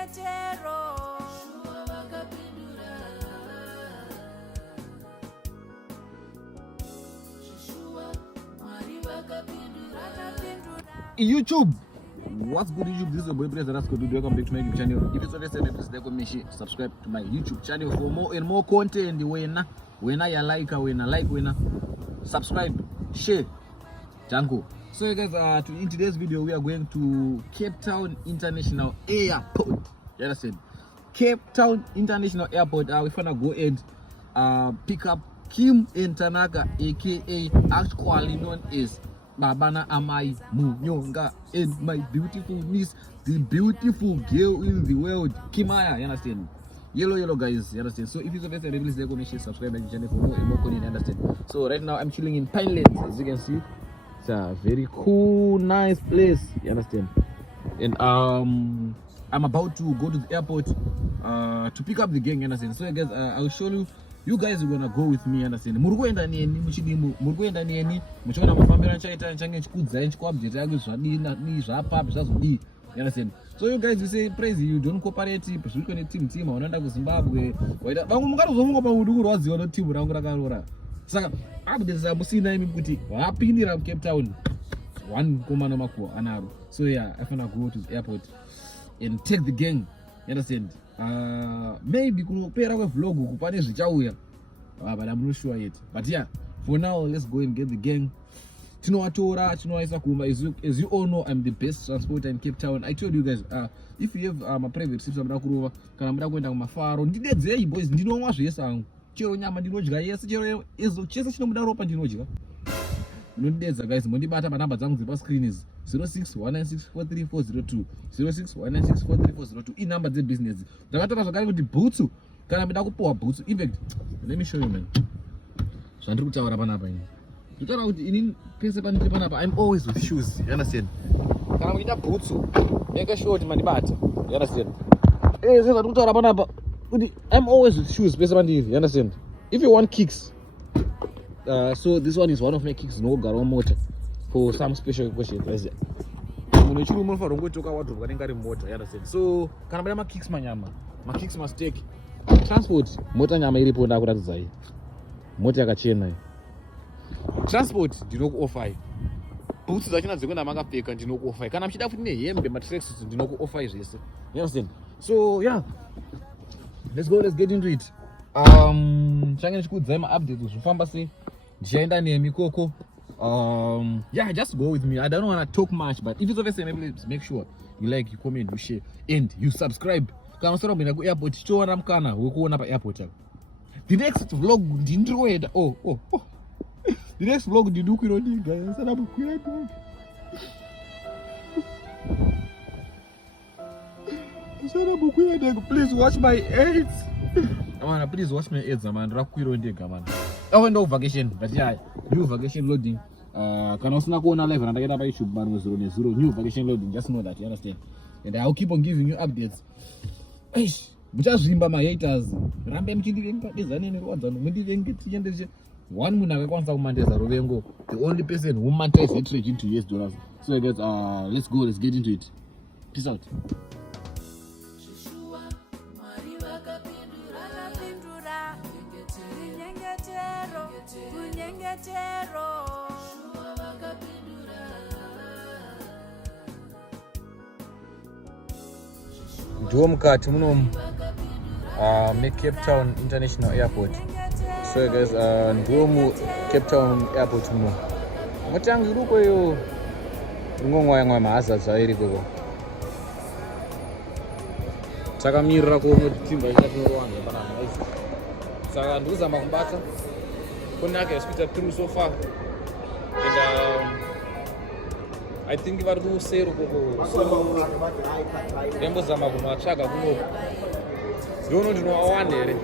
YouTube, what's good YouTube? This is your boy Blaze Rasco. Welcome back to my YouTube channel. If it's already said, please like, comment, share, subscribe to my YouTube channel for more and more content. When you like, subscribe, share. Jango. So guys, in today's video we are going to Cape Town International Airport. You understand? Cape Town International Airport. We're gonna go and pick up Kim and Tanaka, aka actually known as Babana Amai Munyonga, and my beautiful niece, the beautiful girl in the world, Kimaya. You understand? Yellow guys, you understand? So if you're the best, please like, comment, share, subscribe to the channel for more and more content. You understand? So right now I'm chilling in Pinelands, as you can see. It's a very cool, nice place. You understand? And I'm about to go to the airport to pick up the gang. You understand? So guys, I'll show you. You guys are gonna go with me. You understand? Murgoenda nieni muchidimu, murgoenda nieni muchona mafambira chaita change chikudza enchkwabject yako zvadina ni zvapap zvazodi. You understand? So you guys, you say praise, you don't cooperate. Zviko ne team unoenda ku Zimbabwe. Waita vangu mungazomunga pa udukuru waziona team rangu rakarora. Saka abudeza musina imi kuti wapindira ku Cape Town 1.4 anaro. So yeah, I finna go to the airport and take the gang. You understand? Maybe kunopera kwe vlog kupane zvichauya, but I'm not sure yet. But yeah, for now let's go and get the gang. Tinowatora, tinowaisa kuma. As you all know, I'm the best transporter in Cape Town. I told you guys, if you have a private trip samda kurova kana mda kuenda kumafaro, ndidedzei boys, ndinomwa zvese hangu. Chero nyama ndinodya yese, chero ezo chese chinomuda ropa ndinodya. Munondidedza guys, mondibata panamba dzangu dzipa screen is 0619643402 0619643402. I number dze business. Ndakatoka zvakare kuti boots kana mda kupowa boots. In fact, let me show you man. Zvandiri kutaura panapa ini. Nditaura kuti ini pese panapa panapa I'm always with shoes. You understand? Kana muita boots, make sure kuti mandibata. You understand? Sasa ndiri kutaura panapa kuti I'm always with shoes pese pandiri. You understand? If you want kicks, so this one is one of my kicks no garo motor for some special occasions. Munochuru munofara ngotoka wardrobe kanenge ari motor. You understand? So kana mada ma kicks manyama, ma kicks must take transport. Motor nyama iripo ndakuratidza iyi. Motor yakachena iyi. Transport ndinoku offer. Boots dzachina dzekunda makapfeka ndinoku offer. Kana mchida futi nehembe ma tracks ndinoku offer zvese. You understand? So yeah, let's get into it. Change chikudzai ma updates zvifamba sei. Ndichaenda nemi koko. Yeah, just go with me. I don't want to talk much, but if it's obviously, maybe make sure you like, you comment, you share, and you subscribe. Kama sora mena ku airport chitora mkana wekuona pa airport. The next vlog ndindiroenda. Oh. The next vlog ndindukwira guys. Sana bukwira. Sana bukwira. Please watch my ads. Man, please watch my ads, man. Rakwiro ndega man. I went on vacation, but yeah, new vacation loading. Can also not go on live and I get up by YouTube man 0 new vacation loading. Just know that, you understand. And I'll keep on giving you updates. Just remember my haters. Rambe mchindi design words and when one munaka kwanza kumandeza rovengo, the only person who monetize hatred into $US. So I guess let's get into it. Peace out. Mukati muno Cape Town International Airport. So guys, mu Cape Town Airport muno. Mutangi ruko yo ngongwa yangwa mahazards airi koko. Takamirira kuona timba ichatinorowana panapa guys. Saka ndikuzama kubata. Kunaka hospital through so far. And I think vari kusero koko. Ndembozama kumatsvaga kuno. Ndono ndinowawana here.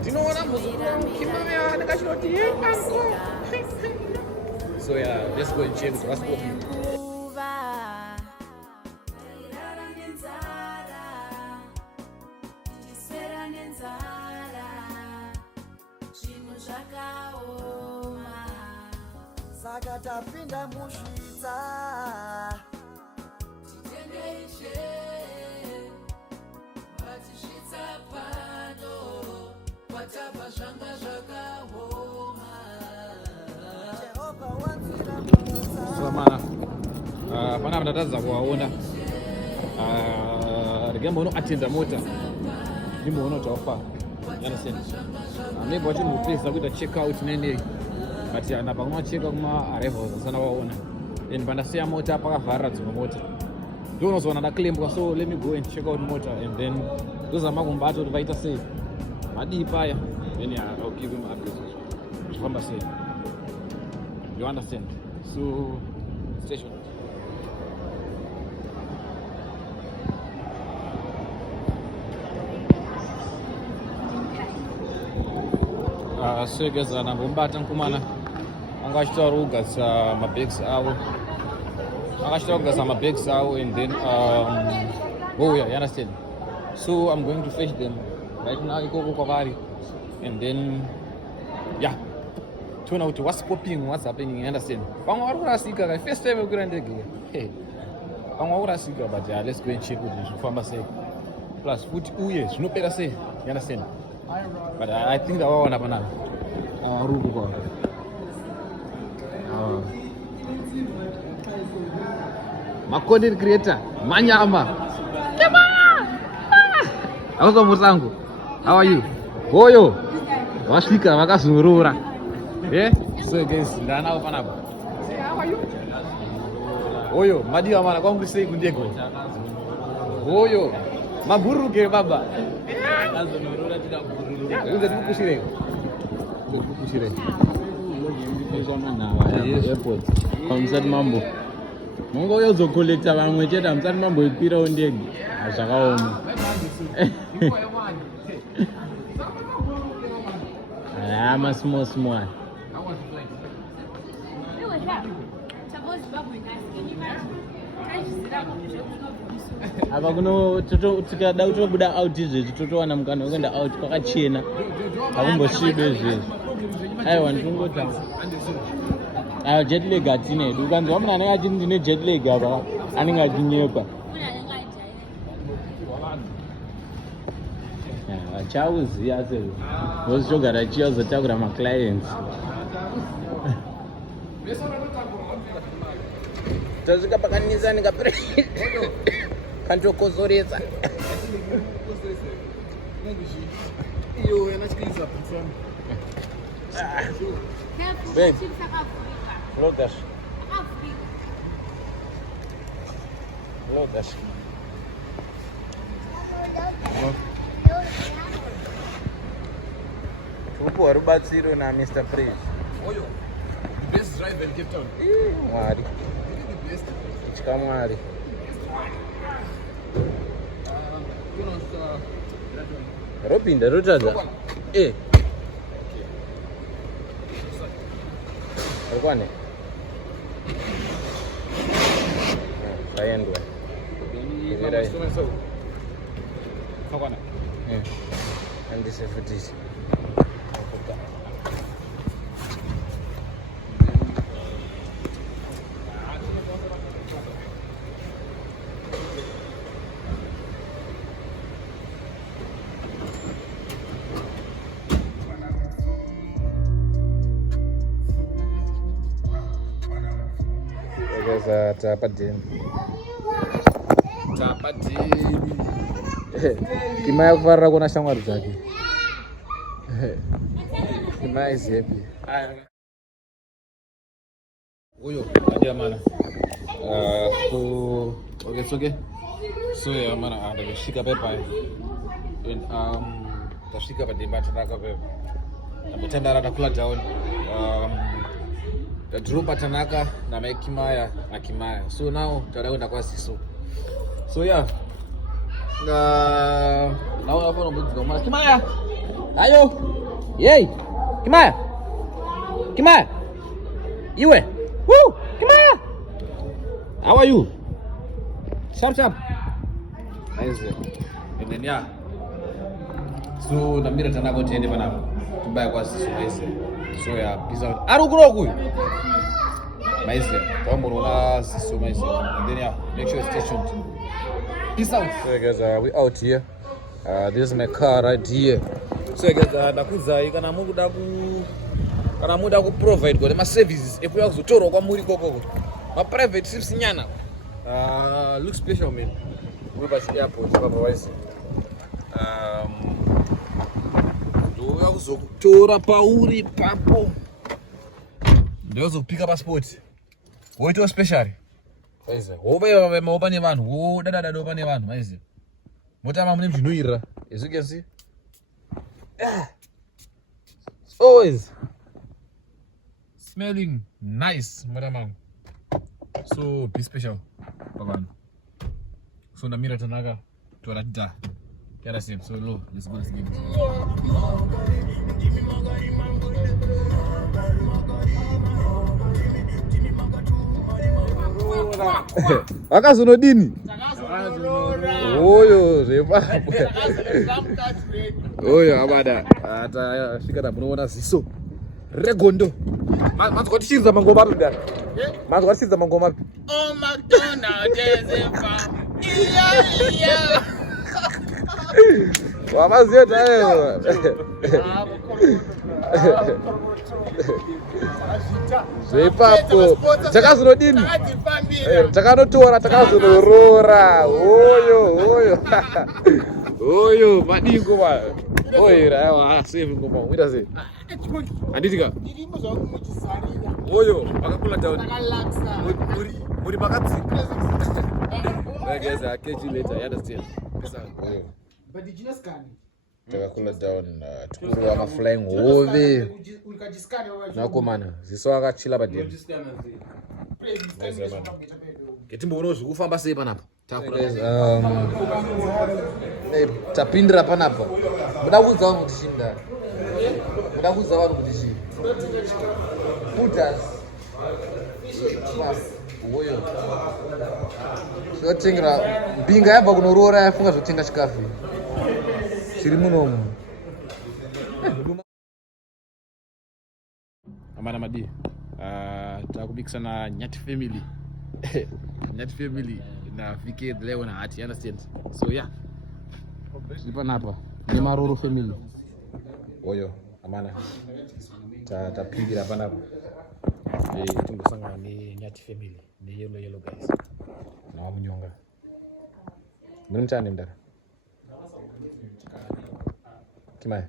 Ndinoona muzukuru ndakachoti uncle. So yeah, let's go and check what's happening. Saka tapinda mushitsa titenge ishe Mana pana ndatadza kuwaona regembo unoatenda mota ndimboona kuti wafa understand maybe wachimbopresa kuita check out nenei but ana pakumacheka kuma arrivals asana waona then pandasiya mota pakavharira dzimwe mota ndounozoona ndakilembwa, so let me go and check out mota and then ndozama kumbata kuti vaita sei madii paya, then I'll give him updates zvifamba sei, you understand. So station swegeza nambombata nkumana anga achitaura kugadzisa mabags avo and then you understand. So I'm going to fetch them right now ikoko kwavari and then toona kuti what's popping, what's happening, you understand. Vamwe vari kurasika kai first time yokwira ndege vamwe vari kurasika but let's go and check kuti zvifamba sei plus futi uye zvinopera sei, you understand. But I think that vaona panapa ruku kwa ma content creator manyama auka musango, how are you hoyo vasvika vakazorora. So guys, ndanawo panapa hoyo madiwa mana kwangu sei kundego hoyo maburuke baba azonorora tikabururuka unze tikukushire airport pamusati mambo munga uyozokolekta vamwe chete amusati mambo ikwirawo ndege zvakaoma. I'm a small. Apa kuno tikada kutobuda out izvezvi totowana mukana wekuenda out kwakachena akumbosvibe izvezvi. Aiwa ndingota ayo jet lag atine hedu, ukanzwa munhu anenge achiti ndine jet lag apa anenge achinyekwa. Chauziya sezvo vozogara chiyazotakura maclients tasvika pakanisa nikapere kantokozoretsa upuwa rubatsiro naMr. Fresh. Oyo, the best driver in Cape Town. Mwari. The best. Chika mwari. Robinda rotaza. Rokwane. Sayendwa. Kivirai. Rokwane. Andise futisi. Tapadeni. Kimaya kufarira kuona shamwari dzake. Kimaya is happy. Uyo, adia mana. Okay, it's okay. So yeah, mana ndashika pepa. And ndashika padimba tanaka pepa. Ndamutendara takula down. Tadropa tanaka na Kimaya na Kimaya. So now tadakwenda kwa Siso. So yeah. Now hapo namudzwa mara Kimaya. Ayo. Yey. Kimaya. Kimaya. Iwe. Woo! Kimaya. How are you? Sharp. Nice. And then yeah. So ndamira tanaka tiende panapa. Tubaya kwa Siso nice. So yeah, peace out. Arukuroku. Nice. Tomorrow Siso nice. And then yeah, make sure you stay tuned. Peace out. So guys, we out here. This is my car right here. So guys, ndakuzai kana muda ku provide kwa ma services ekuya kuzotorwa kwa muri kokoko. Ma private trips nyana. Look special man. We pass airport baba wise. Ndoya kuzokutora pauri papo. Ndoya kuzopika passport. Woito special. Wise. Wobe maopane vanhu. Wo dada opane vanhu wise. Motama mune zvinoira. As you can see. Always smelling nice, madam. So be special, Baban. So Namira Tanaga to Radda. Yada same. So low. Let's go. Let's get it. Akazuno dini. Oyo Zimbabwe. Oyo abada. Ata shikara munoona ziso. Regondo. Mazikotichiriza mangoma api dada? Mazikotichiriza mangoma api? Oh McDonald Ezemba. Iya. Wamaziyo tayo. Zipapo. Chakazuno dini? Chakanotora, chakazorora. Oyo. Oyo, madingo ba. Oyo, rawa, save ngoma. Wita se. Anditika. Oyo, akakula down. Muri makatsi. I guess I'll catch you later. You understand? Oyo. But did you not scan it? Takakula down. Tukuru ama flying over. Nakomana. Ziso akachila pa dem. Ketimbo unozi kufamba sei panapa. Tapindira panapa. Mudakuudza vanhu kuti chinda. Mudakuudza vanhu kuti chinda. Putas. Oyo. Zvotengra mbinga yabva kunoroora yafunga zvotenga chikafu. Chiri munomu. Amana madi. Takubikisana Nyati family. Nyati family na vike leo na hati, you understand? So yeah. Nipa napa. Ni Maruru family. Oyo, amana. Tapigira panapa. Tungusanga ni Nyati family. Ni yellow guys. Na wamunyonga. Mnimchani ndara. Kimai,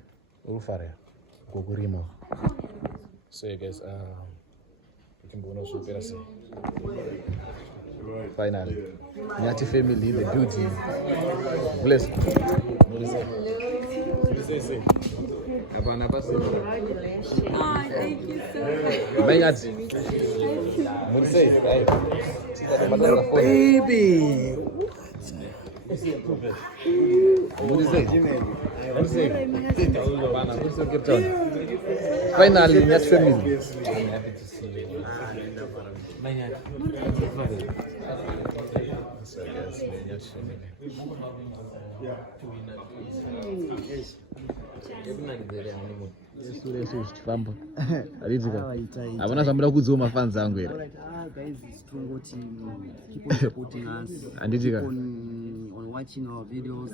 urufare. Kukurima. So yeah guys, Kimbono super say. Finally, Nyati family, the beauty. Bless. What is it? Say. Abana passe. Oh, thank you so much. Bem Nyati. What is it? Baby. What is it? Finally, Nyati family. I'm happy to see you. So yes, Nyati family. Sure chifambo. Alitika. Avana zvamira kudziwa mafans angu here. Guys, strong team. Keep on supporting us. Anditika. On watching our videos.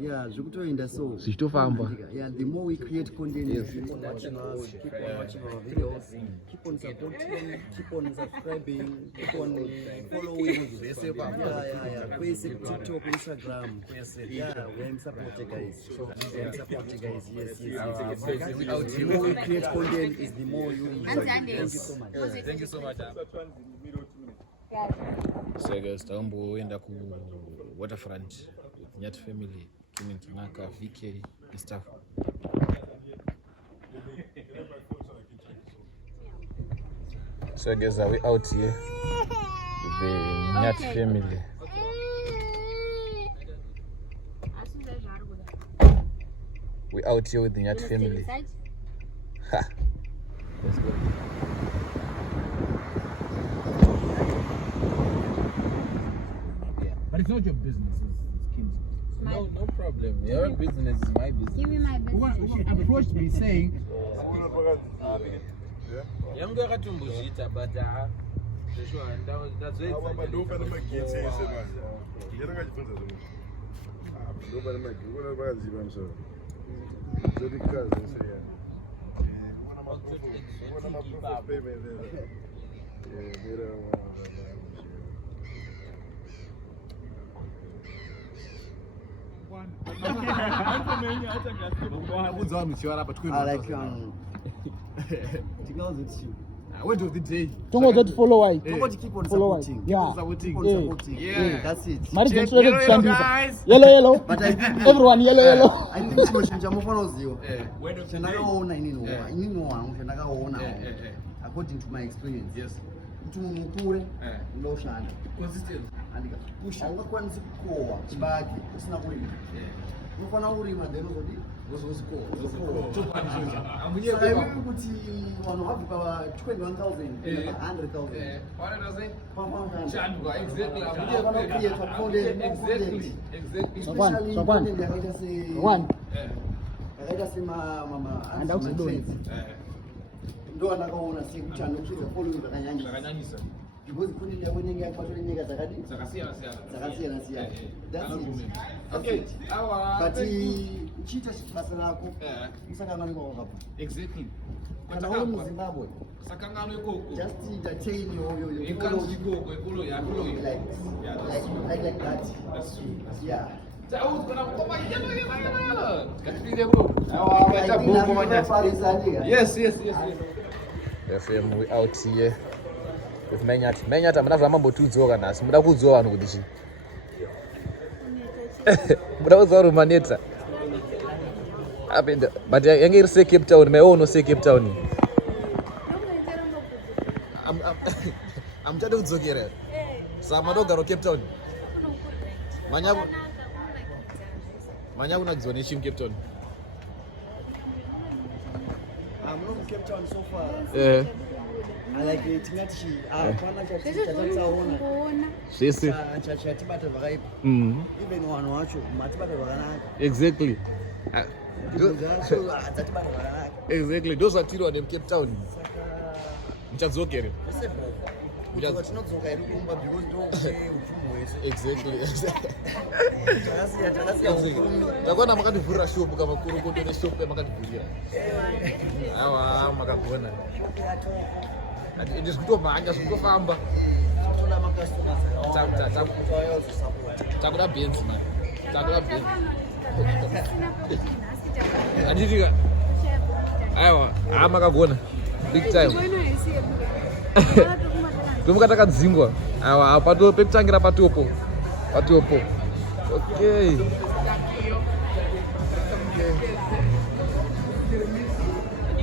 Yeah, zvukutoenda so. Zvichitofamba. Yeah, the more we create content, yes. Keep on watching us, keep on watching our videos, keep on supporting, keep on subscribing, keep on following. Yeah. Facebook, TikTok, Instagram. Yeah, we're supporting guys. Yes. The more we create content is the more you enjoy. Thank you so much. Thank you so much. So guys, taomboenda ku waterfront with Nyati family, Kimin Tanaka, VK and stuff. So guys, are we out here with the Nyati family? We out here with the Nyati family. Ha. Let's go. But it's not your business, it's Kim's. No problem. Your business is my business. Give me my business. She approached me saying, Yangu yakatumbuzita but that's why Nobody make it. What about you, I'm sorry. So the cousins say, what am I for payment? Yeah, they don't want I like Word of the day. Tongo that follow why? Nobody keep on Follow supporting. Yeah. Keep on supporting. Yeah. That's it. Mari Check Johnson yellow, Sandisa. guys. Yellow. But I think Everyone yellow. I think chimoshinja mufonoziyo. Word of the day. Chandakaona inini Yeah. inini wangu chandakaona Yeah. according to my experience. Yes. Kuti munhu mukure Yeah. ndoshanda. Consistent. Andikapusha ungakwanisi kukohwa chibage usina kurima. Yeah. Unofanira kurima then uzodi Amunye saka iwewe kuti vanhu vabva pa 21,000 pa 100,000 Chandwa, exactly. yakaita sematrends ndo andakaona sekuti anokuita following zvakanyanyisa because kune yako nyenge yakubatwa nenyika dzakasiyana siyana. That's it. Okay. But uchiita basa rako usakanganikwa kwakabva. Exactly. Kana uri muZimbabwe Sakangano ikoko. just entertain your Enkanzi ikoko ikolo ya follow you. like that. That's true. Yeah. Tawu kana koma yelo. Katipile bro. Awa bombo manja. Yes. Yes, we out here. With Menyata mnazama mbotudzoka nasi muda kudzoka vanhu kuti chi muda kudzoka rumaneta apenda but yange iri Cape Town my own say Cape Town amchade kudzokera sama ndogara Cape Town manya kuna dzone chim Cape Town I'm not in Cape Town so far. I like it. Tingati apana chatsaona. Zvese. Chatibata zvakaipa. Even vanhu vacho matibata zvakanaka. Exactly. Dzatibata zvakanaka. Exactly. Those are tiro in Cape Town. Muchadzokere. Tinodzoka iri kumba because ndoupfumi hwese. Exactly. Takasiya. Takona makativhurira shopu kamakurukoto neshopu yamakativhurira. Awa makagona. Ndiri kutomhanya zvekutofamba. Tona makastomers. Takuda benzi man. Takuda benzi. Anditika. Aiwa, makagona. Big time. Tomuka takadzingwa. Awa, pato pekutangira patopo. Okay.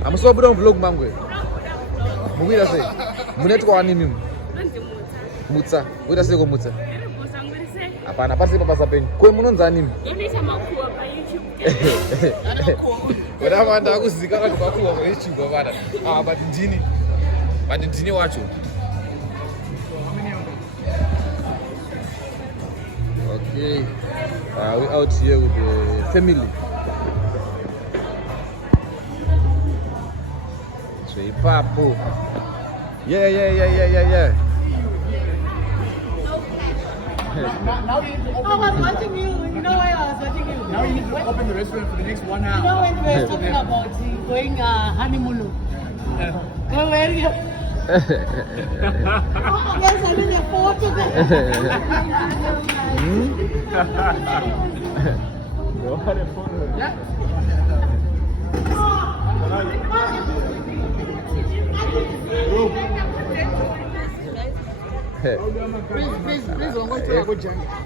Amusobuda vlog mangwe. Mukuita sei? Munoitwa wani mimi? Mutsa. Uita sei kumutsa? Hapana, pasi pabasa penyu. Kwe munonza nini? Ndonoita makuwa pa YouTube. Wadavanda kuzika kuti kwakuwa pa YouTube bana. But ndini wacho. Okay. We out here with the family. So papo. Yeah. Now you need to open. I was watching you. You know why I was watching you? Now you need to open the restaurant for the next 1 hour. You know when we were talking about going honeymoon. Go where you? Oh, yes, I did a photo.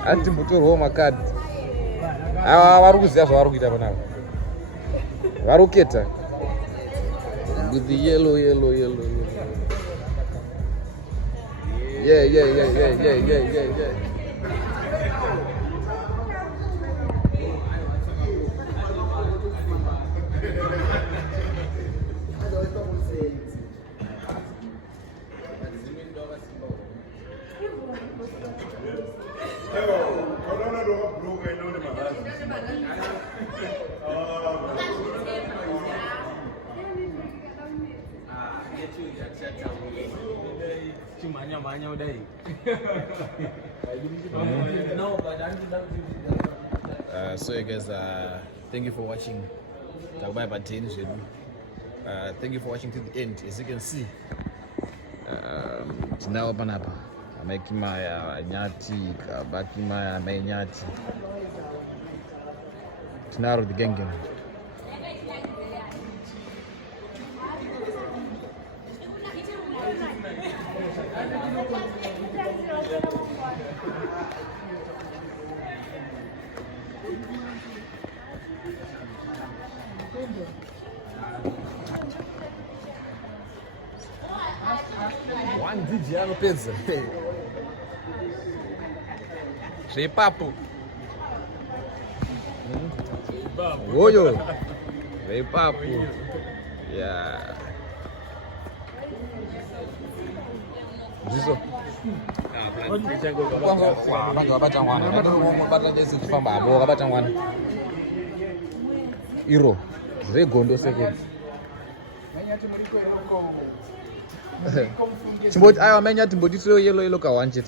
Anti mutorwa makadi. Vari kuziva zvavari kuita panapa. Vari kuketa. With the yellow. Yeah. No, but So you guys, thank you for watching. Thank you for watching to the end. As you can see, now panapa making my nyati, baki my nyati. Tunaro the gang. One DJ anopedza. Zvepapo. Oyo. Zvepapo. Yeah. Ndizo. Vanhu vabatangwana. Vanobata jesi kufamba abo vabatangwana. Iro. Zvegondo second. Chimboti ayo amenya timboti so yellow kawanche.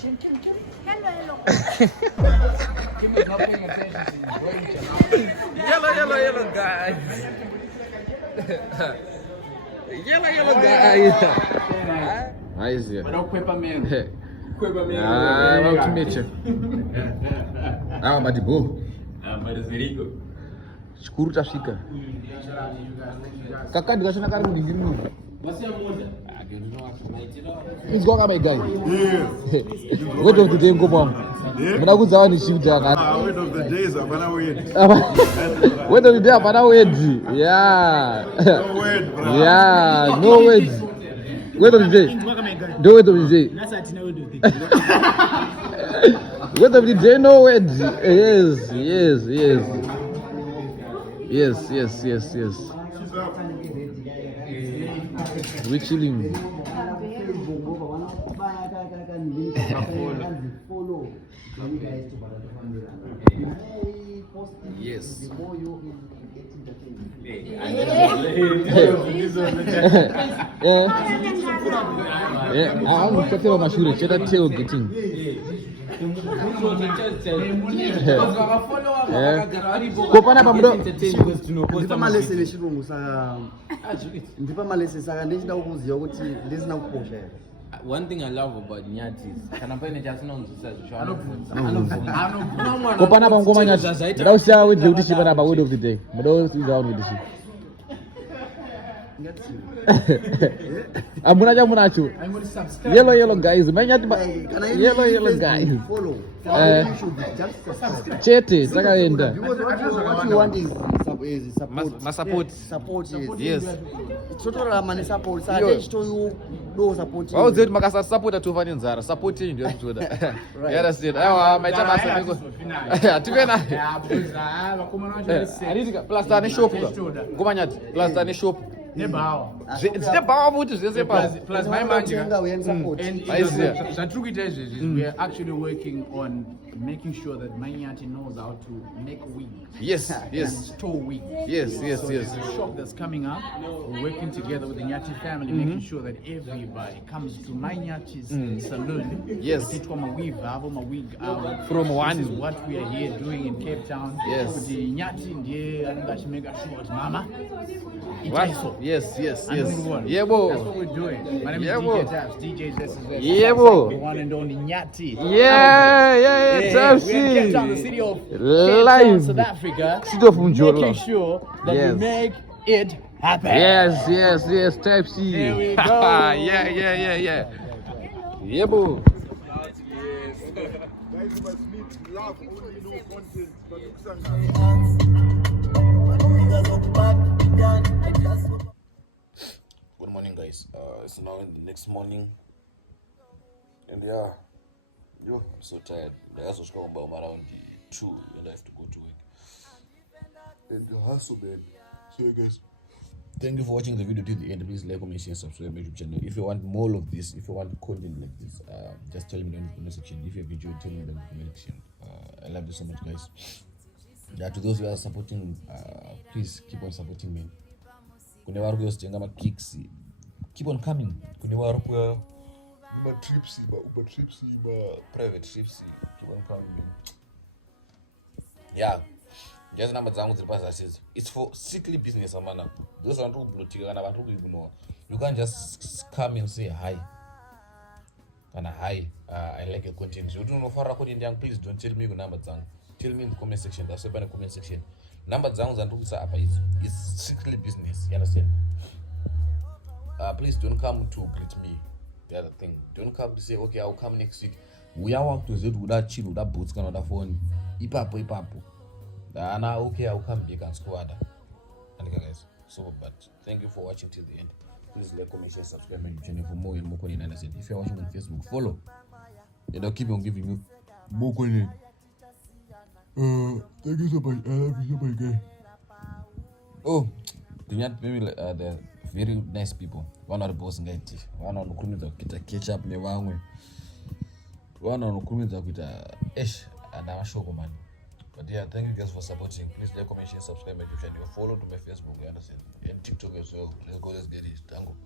Yellow guys. Yellow guys. Nice. Não kwepa mesmo. Vamos meter. Madibo. Mas Chikuru chasvika. Kakadi kachona kari mudingi muno. It's going my guy. Yeah. Wait of the day go on. Muna kuza wani shift aka. Wait of the days apana wait. Wait of the day apana wait. Yeah. No wait, bro. Yeah, no wait. Wait of the day. Do wait of the day. Wait of the day, no wait. Yes. We chilling. Yes. I'm talking about shooting. Check that tail getting. Kopana pamdo. Ndipa malese lechirungu saka ndipa malese saka ndechida kukuziva kuti ndisina kukosha here. One thing I love about Nyati is kana paine chasinonzisa Kopana pamgoma nyati. Ndau sia with the ship na word of the day. Mdo is down with the ship. Amuna jamuna chu. Yellow guys. Manyati yellow guys. Follow. You should just subscribe. Chete sakaenda. Because what you want is support. Support, Yes. Total money support. So I show you no support. Wao zetu makasa support atufanye nzara. Support hii ndio tutoda. Yara state. Ayo maita basa niko. Atukena. Alitika plus tane shop. Ngomanyati plus tane shop. Nebawa. Zite bawa futhi zese pa. Plus my manager. And we are actually working on making sure that Manyati knows how to make wigs. Yes. And store wigs. Yes. So there's a shop that's coming up. We're working together with the Nyati family, making sure that everybody comes to Manyati's saloon. Yes. From wig out. From one. This is what we are here doing in Cape Town. Yes. With the Nyati ndiye angashi mega short mama. What? Yes. Yebo. That's what we're doing. My name is Yebo. DJ Taps. DJ Zest. Yebo. The one and only Nyati. Yeah. We're in Cape Town, the city of Cape Live. Town, South Africa. City of Njolo. Making sure that Yes. we make it happen. Yes. Type C. There we go. Yeah. Yebo. Guys, you must meet love, only no content. But Good morning, guys. It's now in the next morning, and I'm so tired. I also come home around 2, and I have to go to work. And the hustle, man. So, guys, thank you for watching the video till the end. Please like, comment, share, subscribe my YouTube channel. If you want more of this, if you want content like this, just tell me down in the comment section. If you have enjoyed, tell me down in the comment section. I love you so much, guys. Yeah, to those who are supporting, please keep on supporting me. Kunewaru kuyostenga ma kicks, keep on coming. Kunewaru kuya ma trips, ma Uber trips, ma private trips, keep on coming, man. Yeah, Just number dzangu dziri pazasi idzi. It's for strictly business amana. Those want to blotika kana vantu kuignore. You can't just come and say hi. Kana hi, I like your content. You don't know for recording young, please don't tell me your number dzangu. Tell me in the comment section. That's why in the comment section. Number dzangu zantukisa apa is strictly business. You understand? Please don't come to greet me. The other thing. Don't come to say, okay, I'll come next week. We are work to Z with that chill, with that boots, kind of that phone. Ipapo. Nah, okay, I'll come back and squad. And guys, so but thank you for watching till the end. Please like, comment, share, subscribe my YouTube channel for more and more content. And I said, if you're watching on Facebook, follow. And I'll keep on giving you more content. Thank you so much. I love you so much, guys. Oh, the they're very nice people. One of the boss ngati. One of the criminals kita catch up ne vamwe. One of the criminals kita and I'm sure man. But yeah, thank you guys for supporting. Please like, comment, share, subscribe my YouTube channel. Follow to my Facebook, you understand? And TikTok as well. Let's get it. Tango.